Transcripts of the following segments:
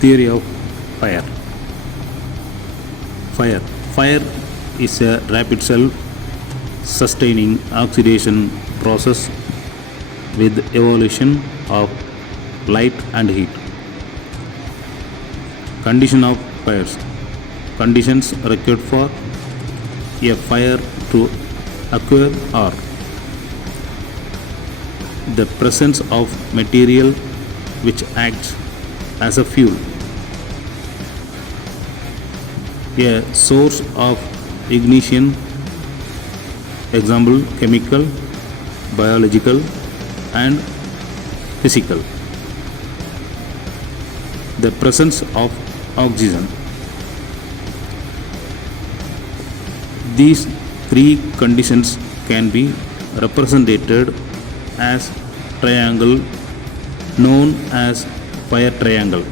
Theory of fire. Fire. Fire is a rapid self-sustaining oxidation process with evolution of light and heat. Condition of fires. Conditions required for a fire to occur are the presence of material which acts as a fuel, a source of ignition, example chemical, biological, and physical, the presence of oxygen. These three conditions can be represented as triangle known as fire triangle.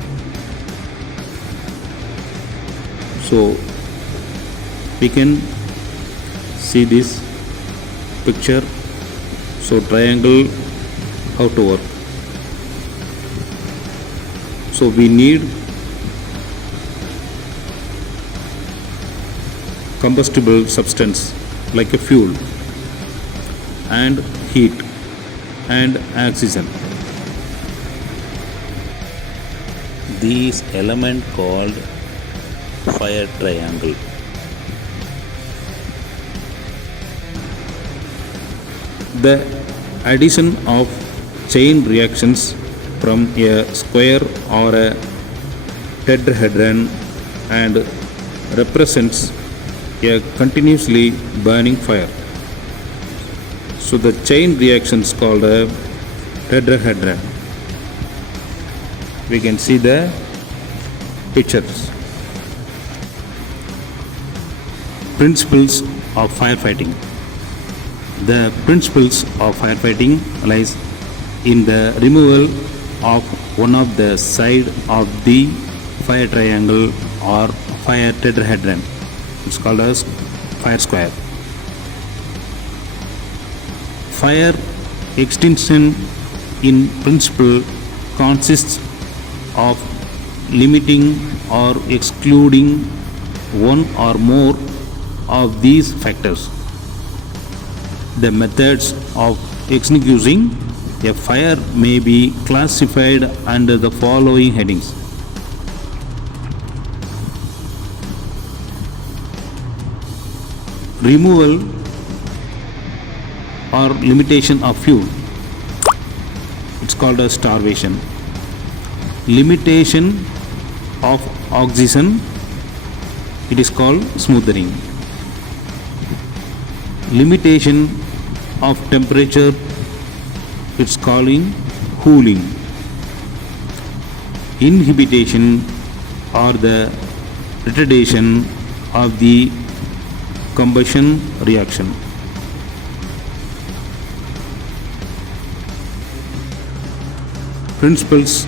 So we can see this picture. So triangle, how to work. So we need combustible substance like a fuel and heat and oxygen. These element called fire triangle. The addition of chain reactions from a square or a tetrahedron and represents a continuously burning fire. So the chain reaction is called a tetrahedron. We can see the pictures. Principles of firefighting. The principles of firefighting lies in the removal of one of the side of the fire triangle or fire tetrahedron. It's called as fire square. Fire extinction in principle consists of limiting or excluding one or more of these factors. The methods of extinguishing a fire may be classified under the following headings. Removal or limitation of fuel. It's called as starvation. Limitation of oxygen. It is called smothering. Limitation of temperature. It's calling cooling. Inhibition or the retardation of the combustion reaction. Principles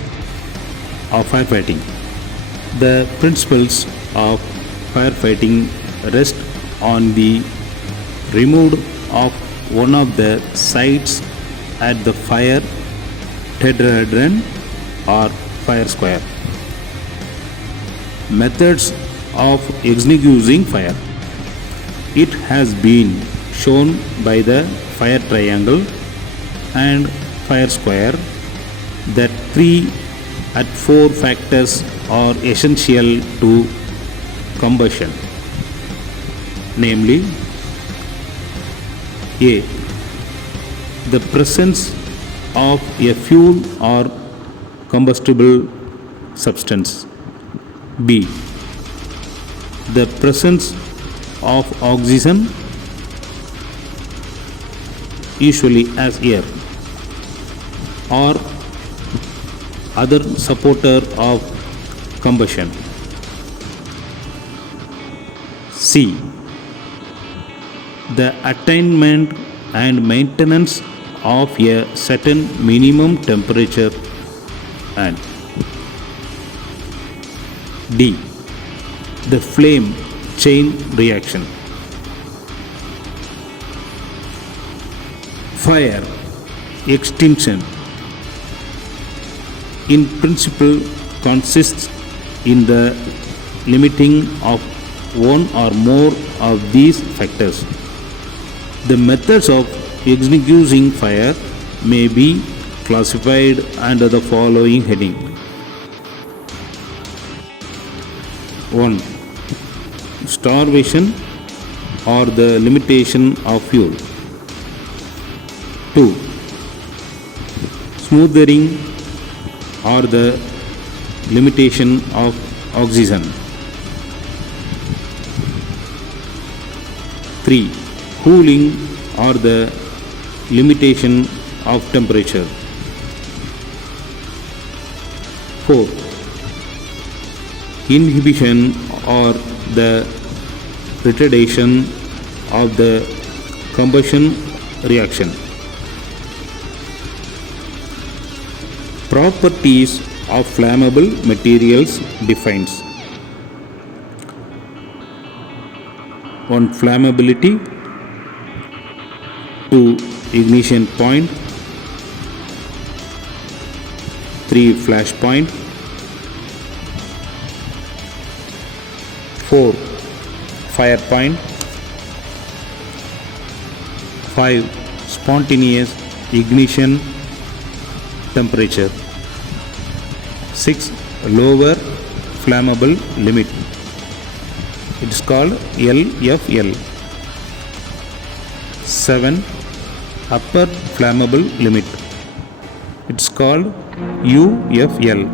of firefighting. The principles of firefighting rest on the removal of one of the sides at the fire tetrahedron or fire square. Methods of extinguishing fire. It has been shown by the fire triangle and fire square that 3 and 4 factors are essential to combustion, namely A. The presence of a fuel or combustible substance. B. The presence of oxygen, usually as air, or other supporter of combustion. C. The attainment and maintenance of a certain minimum temperature. And D. The flame chain reaction. Fire extinction in principle consists in the limiting of one or more of these factors. The methods of extinguishing fire may be classified under the following heading. 1. Starvation or the limitation of fuel. 2. Smothering or the limitation of oxygen. 3. Cooling or the limitation of temperature. 4. Inhibition or the retardation of the combustion reaction. Properties of flammable materials defines. 1. Flammability. 2. Ignition point. 3. Flash point. 4. Fire point. 5. Spontaneous ignition temperature. 6. Lower flammable limit. It is called LFL. 7. Upper flammable limit. It is called UFL.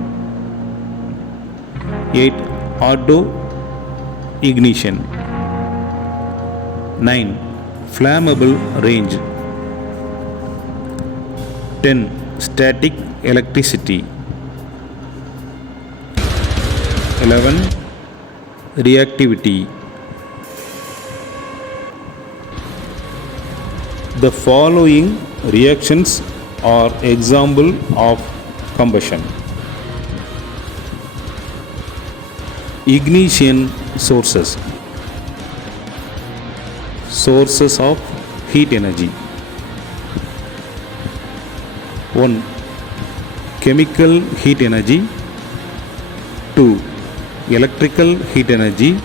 8. Auto ignition. 9. Flammable range. 10. Static electricity. 11. Reactivity. The following reactions are example of combustion. Ignition sources. Sources of heat energy. 1. Chemical heat energy. 2. Electrical heat energy.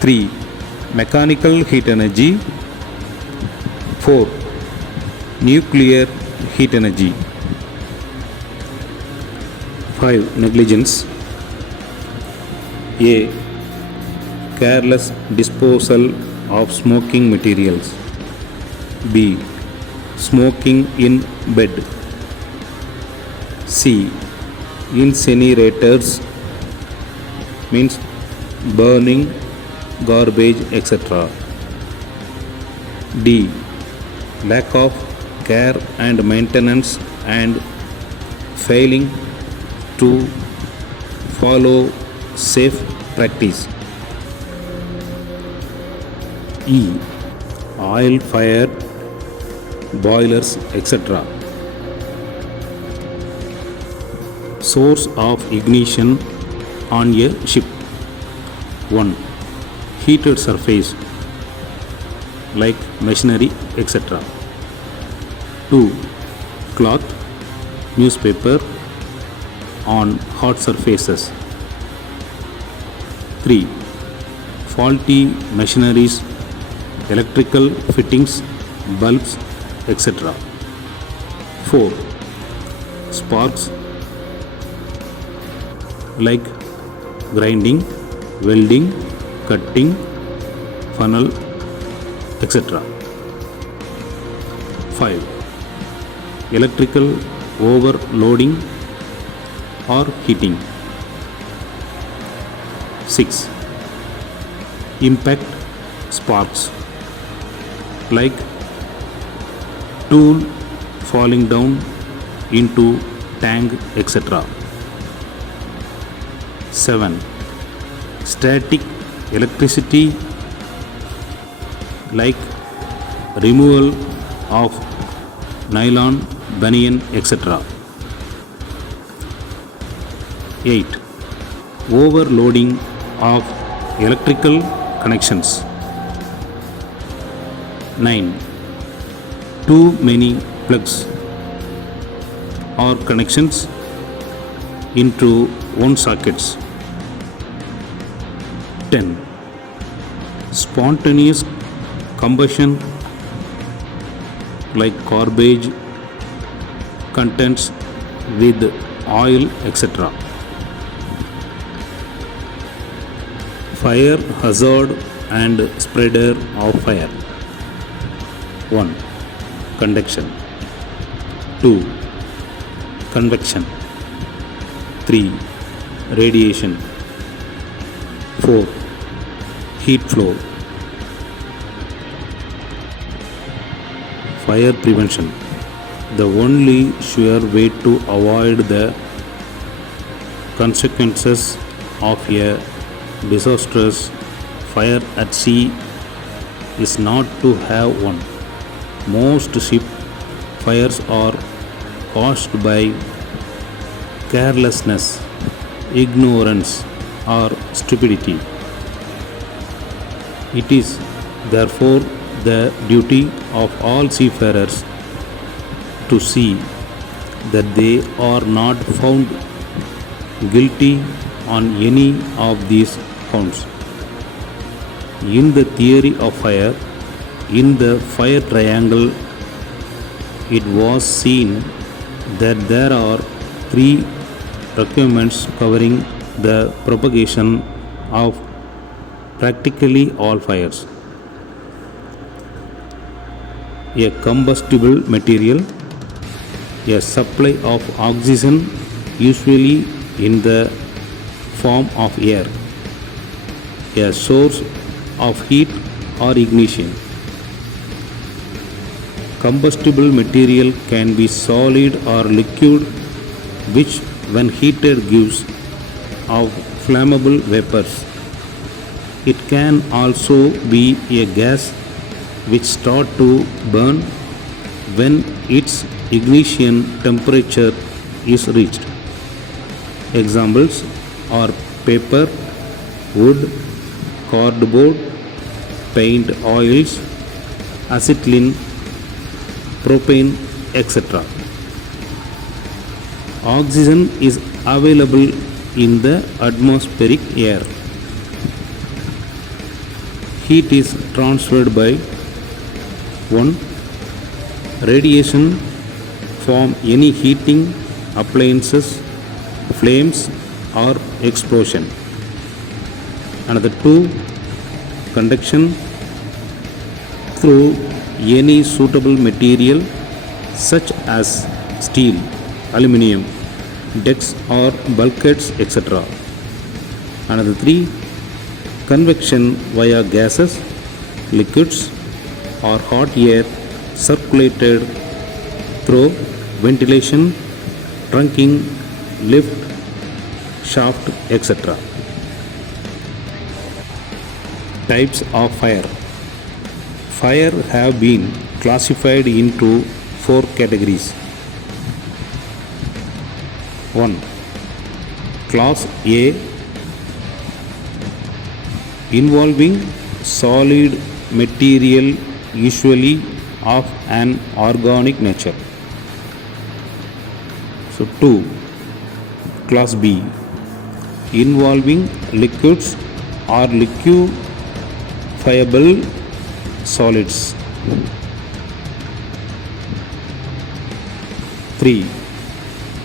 3. Mechanical heat energy. 4. Nuclear heat energy. 5. Negligence. A. Careless disposal of smoking materials. B. Smoking in bed. C. Incinerators means burning garbage, etc. D. Lack of care and maintenance and failing to follow safe practice. E. Oil fired boilers, etc. Source of ignition on a ship. 1. Heated surface like machinery, etc. 2. Cloth, newspaper on hot surfaces. 3. Faulty machineries, electrical fittings, bulbs, etc. 4. Sparks like grinding, welding, cutting, funnel, etc. 5. Electrical overloading or heating. 6. Impact sparks like tool falling down into tank, etc. 7. Static electricity like removal of nylon, banian, etc. 8. Overloading of electrical connections. 9. Too many plugs or connections into one sockets. 10. Spontaneous combustion like garbage contents with oil, etc. Fire hazard and spreader of fire. 1. Conduction. 2. Convection. 3. Radiation. 4. Heat flow. Fire prevention. The only sure way to avoid the consequences of a disastrous fire at sea is not to have one. Most ship fires are caused by carelessness, ignorance, or stupidity. It is therefore the duty of all seafarers to see that they are not found guilty on any of these counts. In the theory of fire, in the fire triangle, it was seen that there are three requirements covering the propagation of practically all fires: a combustible material, a supply of oxygen, usually in the form of air, a source of heat or ignition. Combustible material can be solid or liquid, which when heated gives off flammable vapors. It can also be a gas which start to burn when its ignition temperature is reached. Examples are paper, wood, cardboard, paint oils, acetylene, propane, etc. Oxygen is available in the atmospheric air. Heat is transferred by 1. Radiation from any heating appliances, flames or explosion. Another 2. Conduction through any suitable material such as steel, aluminum, decks or bulkheads, etc. Another 3. Convection via gases, liquids or hot air circulated through ventilation, trunking, lift, shaft, etc. Types of fire. Fire have been classified into 4 categories. 1. Class A, involving solid material, usually of an organic nature. So 2. Class B, involving liquids or liquefiable solids. 3.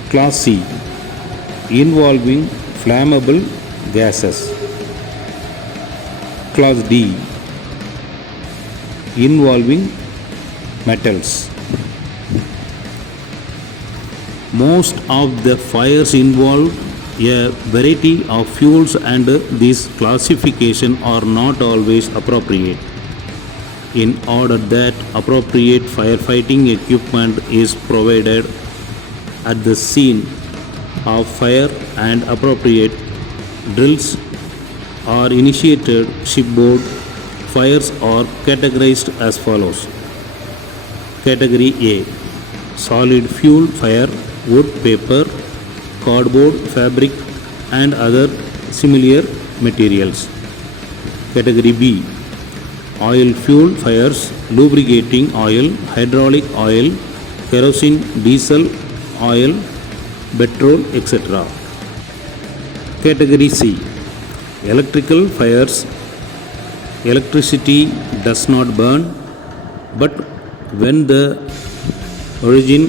Class C, involving flammable gases. Class D, involving metals. Most of the fires involve a variety of fuels, and these classification are not always appropriate. In order that appropriate firefighting equipment is provided at the scene of fire and appropriate drills are initiated shipboard, fires are categorized as follows. Category A, solid fuel fire, wood, paper, cardboard, fabric and other similar materials. Category B, oil fuel fires, lubricating oil, hydraulic oil, kerosene, diesel oil, petrol, etc. Category C. Electrical fires. Electricity does not burn, but when the origin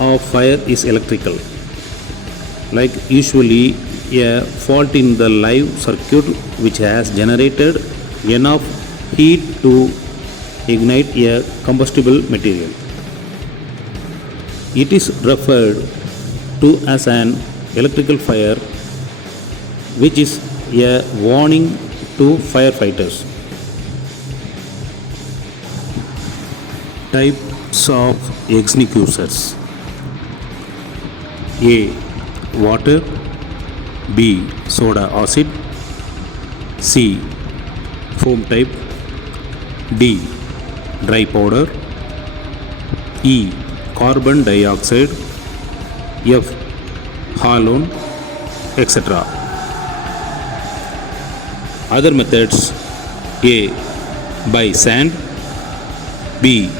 of fire is electrical, like usually a fault in the live circuit which has generated enough heat to ignite a combustible material. It is referred to as an electrical fire, which is a warning to firefighters. Types of extinguishers: A. Water. B. Soda acid. C. Foam type. D. Dry powder. E. Carbon dioxide. F. Halon, etc. Other methods: A. By sand. B.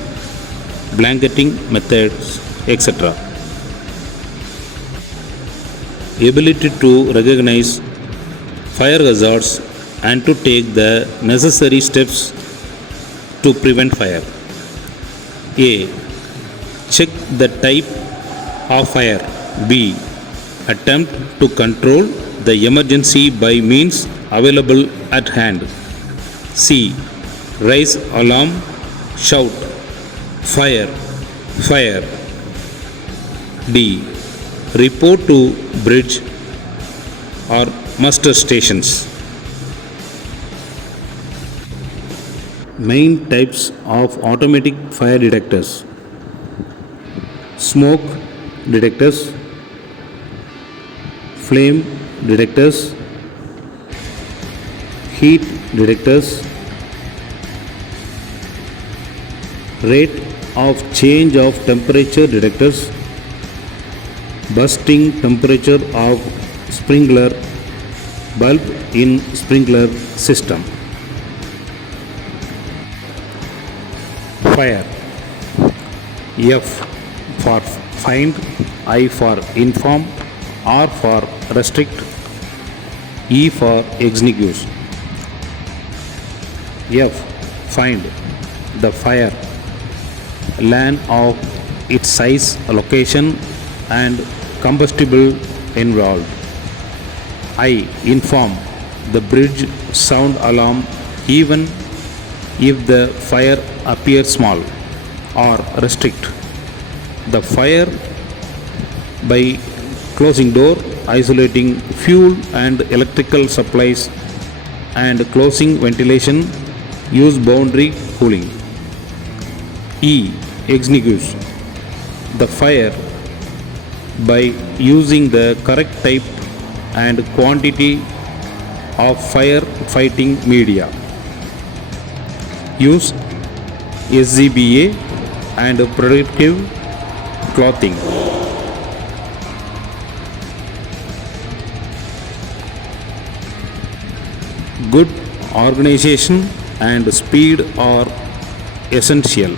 Blanketing methods, etc. Ability to recognize fire hazards and to take the necessary steps to prevent fire. A. Check the type of fire. B. Attempt to control the emergency by means available at hand. C. Raise alarm, shout, fire, fire. D. Report to bridge or muster stations. Main types of automatic fire detectors: smoke detectors, flame detectors, heat detectors, rate of change of temperature detectors, bursting temperature of sprinkler bulb in sprinkler system. Fire. F for find, I for inform, R for restrict, E for extinguish. F. Find the fire, land of its size, location and combustible involved. I. Inform the bridge sound alarm even if the fire appears small. Or restrict the fire by closing door, isolating fuel and electrical supplies and closing ventilation. Use boundary cooling. E. Extinguish the fire by using the correct type and quantity of fire fighting media. Use SCBA and protective clothing. Good organization and speed are essential.